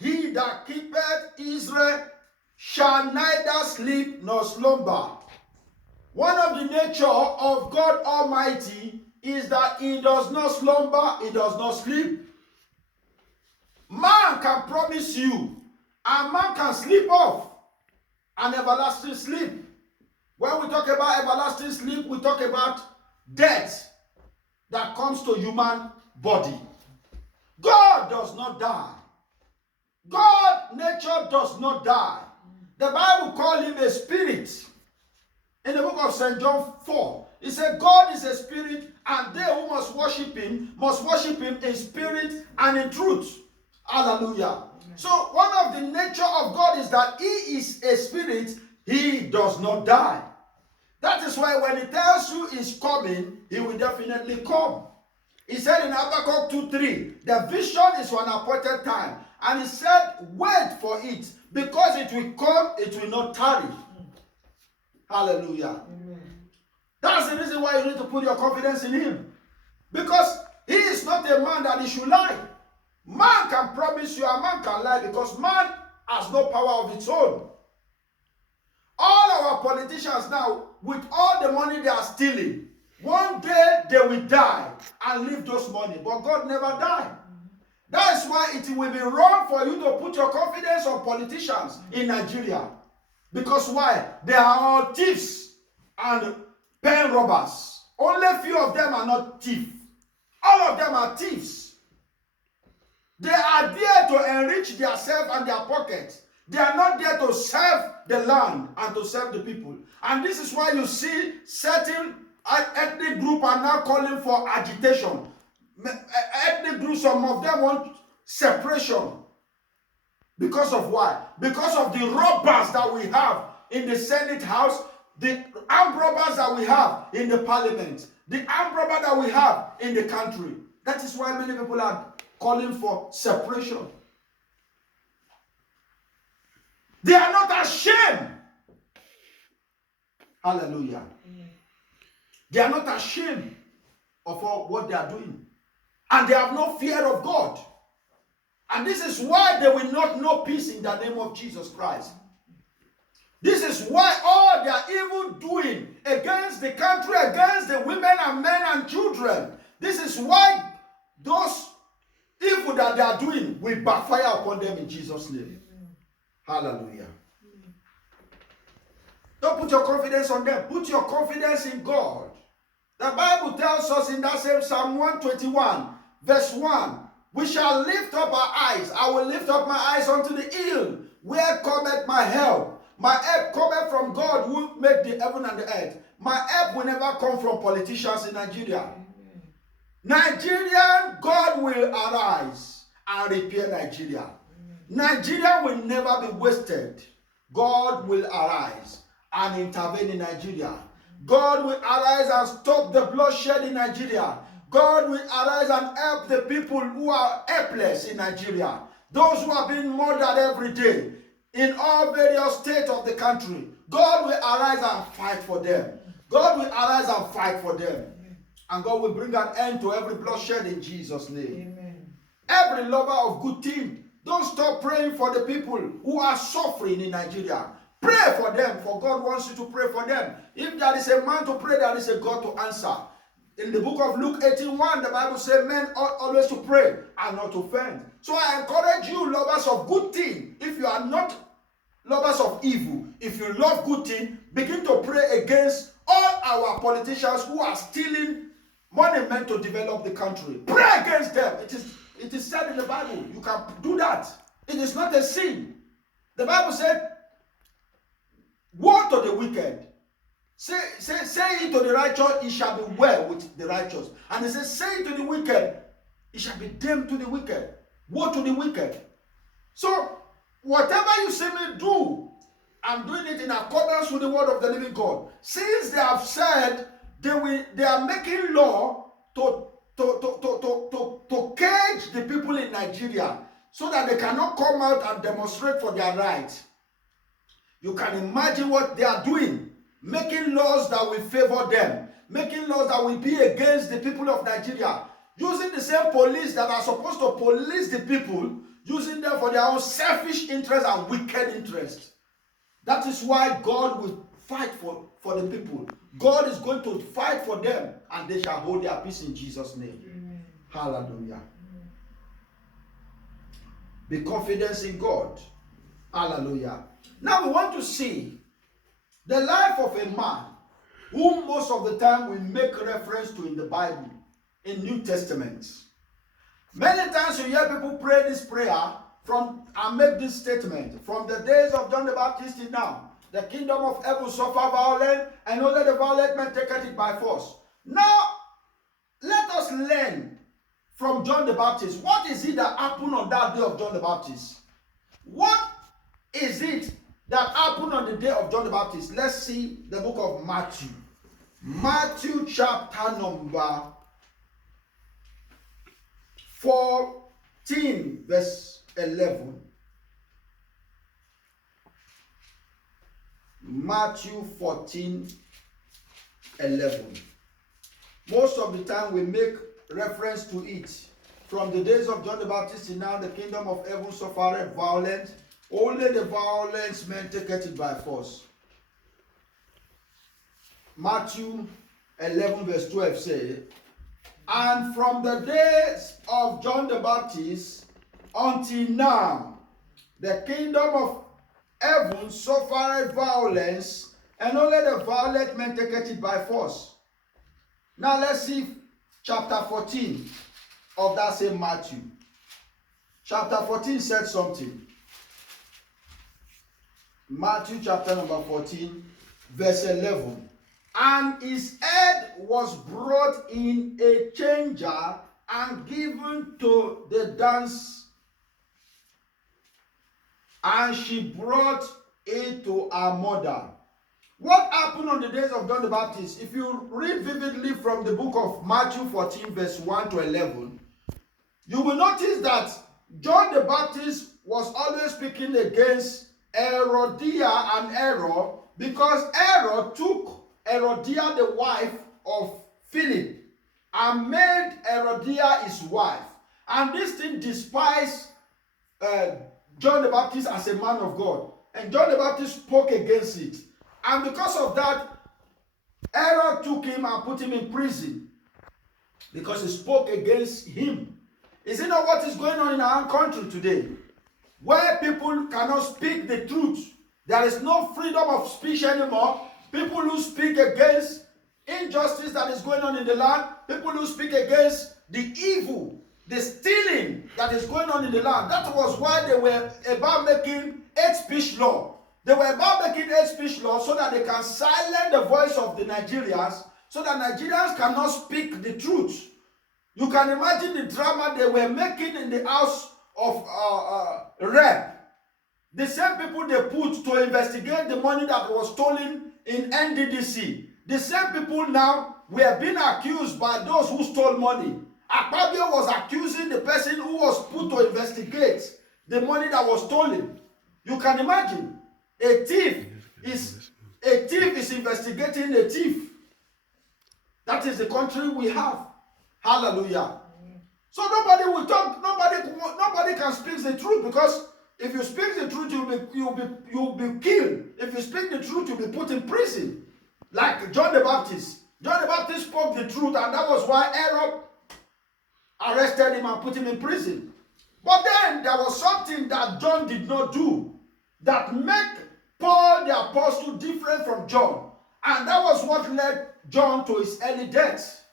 He that keepeth Israel shall neither sleep nor slumber. One of the nature of God Almighty is that he does not slumber, he does not sleep. Man can promise you, and man can sleep off an everlasting sleep. When we talk about everlasting sleep, we talk about death that comes to human body. God does not die. God, nature does not die. The Bible calls him a spirit. In the book of St. John 4, it said, God is a spirit, and they who must worship him in spirit and in truth. Hallelujah. So one of the nature of God is that he is a spirit, he does not die. That is why when he tells you he's coming, he will definitely come. He said in Habakkuk 2:3, the vision is for an appointed time. And he said, wait for it, because it will come, it will not tarry. Hallelujah. Amen. That's the reason why you need to put your confidence in him. Because he is not a man that he should lie. Man can promise you and man can lie, because man has no power of its own. All our politicians now, with all the money they are stealing, one day they will die and leave those money. But God never died. That is why it will be wrong for you to put your confidence on politicians in Nigeria. Because why? They are all thieves and pen robbers. Only few of them are not thieves. All of them are thieves. They are there to enrich themselves and their pockets. They are not there to serve the land and to serve the people. And this is why you see certain ethnic groups are now calling for agitation. Ethnic groups, some of them want separation. Because of why? Because of the robbers that we have in the Senate House, the armed robbers that we have in the parliament, the armed robber that we have in the country. That is why many people are calling for separation. They are not ashamed. Hallelujah. They are not ashamed of what they are doing. And they have no fear of God. And this is why they will not know peace in the name of Jesus Christ. This is why all their evil doing against the country, against the women and men and children, this is why those evil that they are doing will backfire upon them in Jesus' name. Hallelujah. Don't put your confidence on them. Put your confidence in God. The Bible tells us in that same Psalm 121, verse 1, we shall lift up our eyes. I will lift up my eyes unto the hill. Where cometh my help? My help cometh from God who made the heaven and the earth. My help will never come from politicians in Nigeria. Nigerian, God will arise and repair Nigeria. Nigeria will never be wasted. God will arise and intervene in Nigeria. God will arise and stop the bloodshed in Nigeria. God will arise and help the people who are helpless in Nigeria. Those who are being murdered every day in all various states of the country. God will arise and fight for them. God will arise and fight for them. And God will bring an end to every bloodshed in Jesus' name. Amen. Every lover of good things, don't stop praying for the people who are suffering in Nigeria. Pray for them, for God wants you to pray for them. If there is a man to pray, there is a God to answer. In the book of Luke 18:1, the Bible says men ought always to pray and not to faint. So I encourage you, lovers of good things, if you are not lovers of evil, if you love good things, begin to pray against all our politicians who are stealing money meant to develop the country. Pray against them. It is said in the Bible. You can do that. It is not a sin. The Bible said, woe to the wicked. Say it to the righteous, it shall be well with the righteous. And it says, say it to the wicked, it shall be damned to the wicked. Woe to the wicked. So, whatever you see me do, I'm doing it in accordance with the word of the living God. Since they have said they are making law to cage the people in Nigeria so that they cannot come out and demonstrate for their rights. You can imagine what they are doing. Making laws that will favor them. Making laws that will be against the people of Nigeria. Using the same police that are supposed to police the people, using them for their own selfish interest and wicked interest. That is why God will fight for the people. God is going to fight for them, and they shall hold their peace in Jesus' name. Amen. Hallelujah. Amen. Be confident in God. Hallelujah. Now we want to see the life of a man whom most of the time we make reference to in the Bible, in New Testament. Many times you hear people pray this prayer and make this statement: from the days of John the Baptist till now, the kingdom of heaven suffer violence, and only the violent men take it by force. Now, let us learn from John the Baptist. What is it that happened on that day of John the Baptist? What is it that happened on the day of John the Baptist? Let's see the book of Matthew. Matthew chapter number 14, verse 11. Matthew 14, 11. Most of the time we make reference to it. From the days of John the Baptist till now, the kingdom of heaven suffered violence. Only the violent men take it by force. Matthew 11 verse 12 says, and from the days of John the Baptist until now, the kingdom of heaven suffered violence, and only the violent men take it by force. Now let's see chapter 14 of that same Matthew. Chapter 14 said something. Matthew chapter number 14, verse 11. And his head was brought in a changer and given to the dance, and she brought it to her mother. What happened on the days of John the Baptist? If you read vividly from the book of Matthew 14, verse 1 to 11, you will notice that John the Baptist was always speaking against Herodias and Herod, because Herod took Herodias, the wife of Philip, and made Herodias his wife. And this thing despised John the Baptist as a man of God. And John the Baptist spoke against it. And because of that, Herod took him and put him in prison, because he spoke against him. Is it not what is going on in our country today? Where people cannot speak the truth. There is no freedom of speech anymore. People who speak against injustice that is going on in the land, people who speak against the evil, the stealing that is going on in the land. That was why they were about making hate speech law. They were about making hate speech law so that they can silence the voice of the Nigerians, so that Nigerians cannot speak the truth. You can imagine the drama they were making in the house of Rep. The same people they put to investigate the money that was stolen in NDDC. The same people now were being accused by those who stole money. Akpabio was accusing the person who was put to investigate the money that was stolen. You can imagine. A thief is investigating a thief. That is the country we have. Hallelujah. So nobody will talk, nobody can speak the truth, because if you speak the truth, you'll be killed. If you speak the truth, you'll be put in prison. Like John the Baptist. John the Baptist spoke the truth, and that was why Herod arrested him and put him in prison. But then there was something that John did not do that made Paul the apostle different from John. And that was what led John to his early death.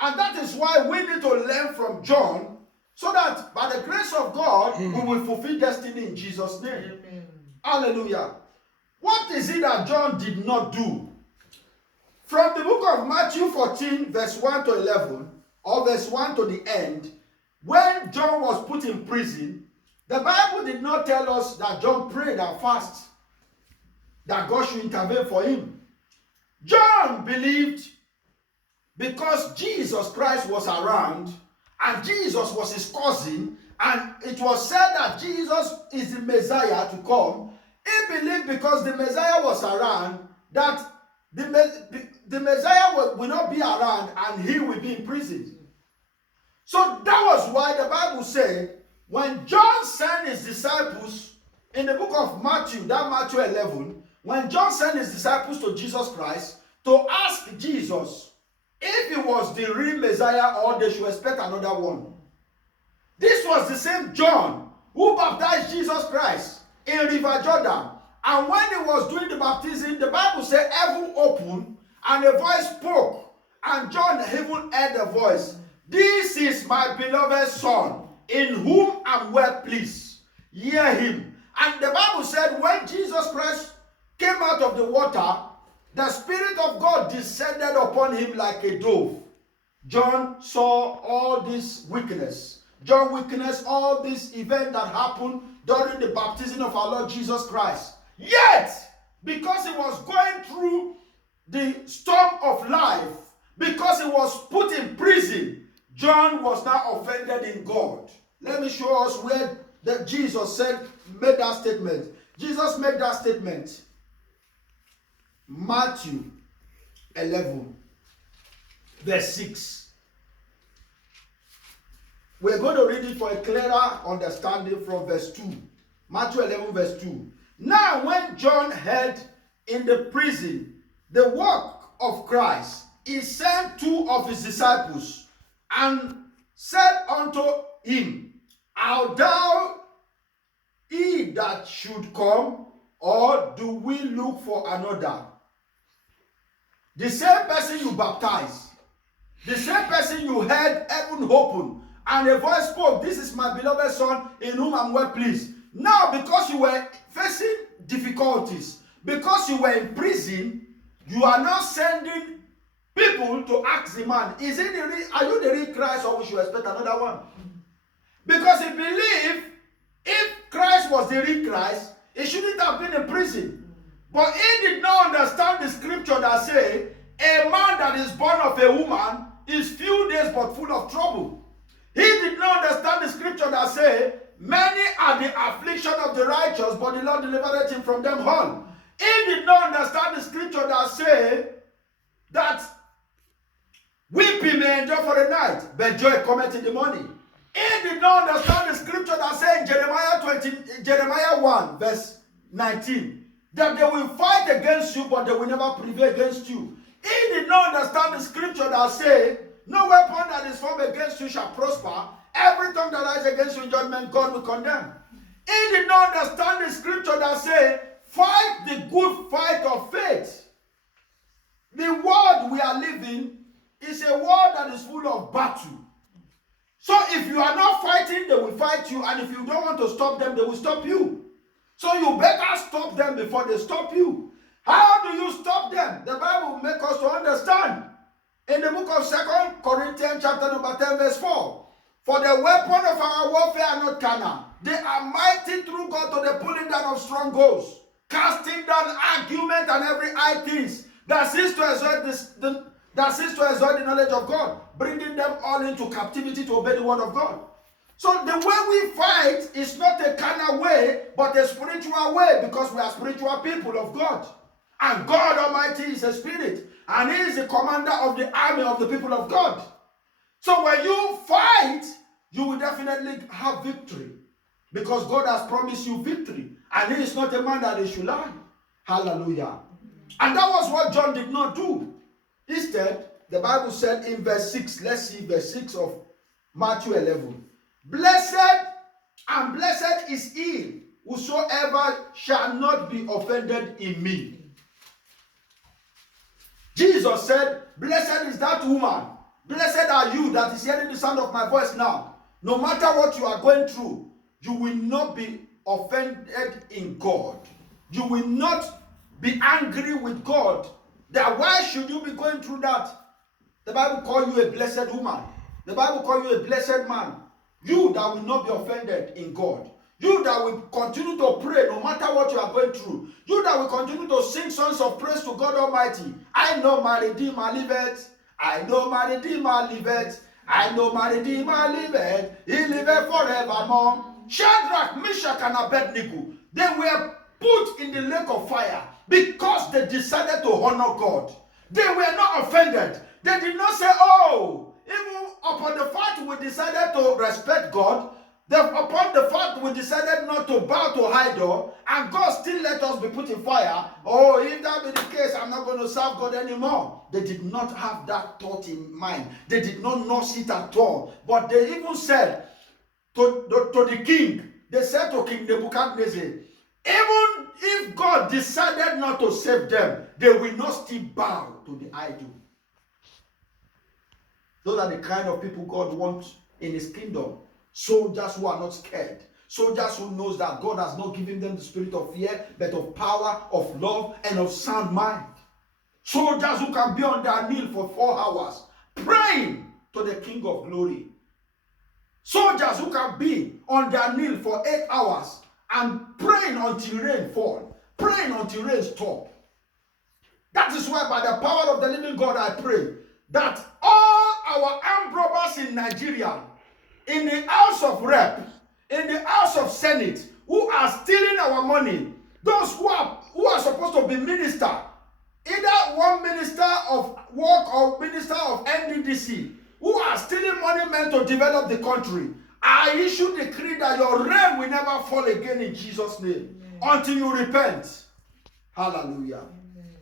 And that is why we need to learn from John, so that by the grace of God, we will fulfill destiny in Jesus' name. Amen. Hallelujah. What is it that John did not do? From the book of Matthew 14, verse 1 to 11, or verse 1 to the end, when John was put in prison, the Bible did not tell us that John prayed and fasted, that God should intervene for him. John believed because Jesus Christ was around, and Jesus was his cousin, and it was said that Jesus is the Messiah to come. He believed because the Messiah was around, that the Messiah will not be around and he will be in prison. So that was why the Bible said when John sent his disciples in the book of Matthew, that Matthew 11, when John sent his disciples to Jesus Christ to ask Jesus if he was the real Messiah or they should expect another one. This was the same John who baptized Jesus Christ in River Jordan. And when he was doing the baptism, the Bible said heaven opened and a voice spoke. And John even heard the voice. This is my beloved son, in whom I'm well pleased. Hear him. And the Bible said when Jesus Christ came out of the water, the Spirit of God descended upon him like a dove. John saw all this weakness. John witnessed all this event that happened during the baptism of our Lord Jesus Christ. Yet, because he was going through the storm of life, because he was put in prison, John was now offended in God. Let me show us where that Jesus made that statement. Jesus made that statement. Matthew 11, verse 6. We're going to read it for a clearer understanding from verse 2. Matthew 11, verse 2. Now when John heard in the prison the work of Christ, he sent 2 of his disciples and said unto him, Art thou he that should come, or do we look for another? The same person you baptized, the same person you heard heaven open, and a voice spoke, this is my beloved son in whom I'm well pleased. Now, because you were facing difficulties, because you were in prison, you are now sending people to ask the man, are you the real Christ, or we should expect another one? Because he believed if Christ was the real Christ, he shouldn't have been in prison. But he did not understand the scripture that say, a man that is born of a woman is few days but full of trouble. He did not understand the scripture that say, many are the affliction of the righteous, but the Lord delivered him from them all. He did not understand the scripture that say that weeping may endure for a night, but joy cometh in the morning. He did not understand the scripture that say in Jeremiah 1, verse 19, that they will fight against you, but they will never prevail against you. He did not understand the scripture that say, no weapon that is formed against you shall prosper. Every tongue that rises against you in judgment, God will condemn. He did not understand the scripture that say, fight the good fight of faith. The world we are living is a world that is full of battle. So if you are not fighting, they will fight you. And if you don't want to stop them, they will stop you. So you better stop them before they stop you. How do you stop them? The Bible will make us to understand. In the book of 2 Corinthians chapter number 10 verse 4. For the weapon of our warfare are not carnal. They are mighty through God to the pulling down of strongholds, casting down argument and every high things that seeks to exalt the knowledge of God, bringing them all into captivity to obey the word of God. So the way we fight is not a carnal way, but a spiritual way, because we are spiritual people of God. And God Almighty is a spirit, and He is the commander of the army of the people of God. So when you fight, you will definitely have victory, because God has promised you victory, and He is not a man that He should lie. Hallelujah. And that was what John did not do. Instead, the Bible said in verse 6, let's see verse 6 of Matthew 11. Blessed and blessed is he whosoever shall not be offended in me. Jesus said, blessed is that woman. Blessed are you that is hearing the sound of my voice now. No matter what you are going through, you will not be offended in God. You will not be angry with God. That why should you be going through that? The Bible calls you a blessed woman. The Bible calls you a blessed man. You that will not be offended in God. You that will continue to pray no matter what you are going through. You that will continue to sing songs of praise to God Almighty. I know my Redeemer liveth. I know my Redeemer liveth. I know my Redeemer liveth. He liveth forevermore. Shadrach, Meshach, and Abednego, they were put in the lake of fire because they decided to honor God. They were not offended. They did not say, oh, even upon the fact we decided to respect God, Upon the fact we decided not to bow to idol, and God still let us be put in fire. Oh, if that be the case, I'm not going to serve God anymore. They did not have that thought in mind. They did not nurse it at all. But they even said to the king, they said to King Nebuchadnezzar, even if God decided not to save them, they will not still bow to the idol. Those are the kind of people God wants in his kingdom. Soldiers who are not scared. Soldiers who knows that God has not given them the spirit of fear, but of power, of love, and of sound mind. Soldiers who can be on their knee for 4 hours, praying to the King of Glory. Soldiers who can be on their knee for 8 hours and praying until rain fall, praying until rain stop. That is why by the power of the living God I pray that all our armed robbers in Nigeria, in the House of Rep, in the House of Senate, who are stealing our money, those who are supposed to be minister, either one minister of work or minister of NDDC, who are stealing money meant to develop the country, I issue decree that your rain will never fall again in Jesus' name until you repent. Hallelujah.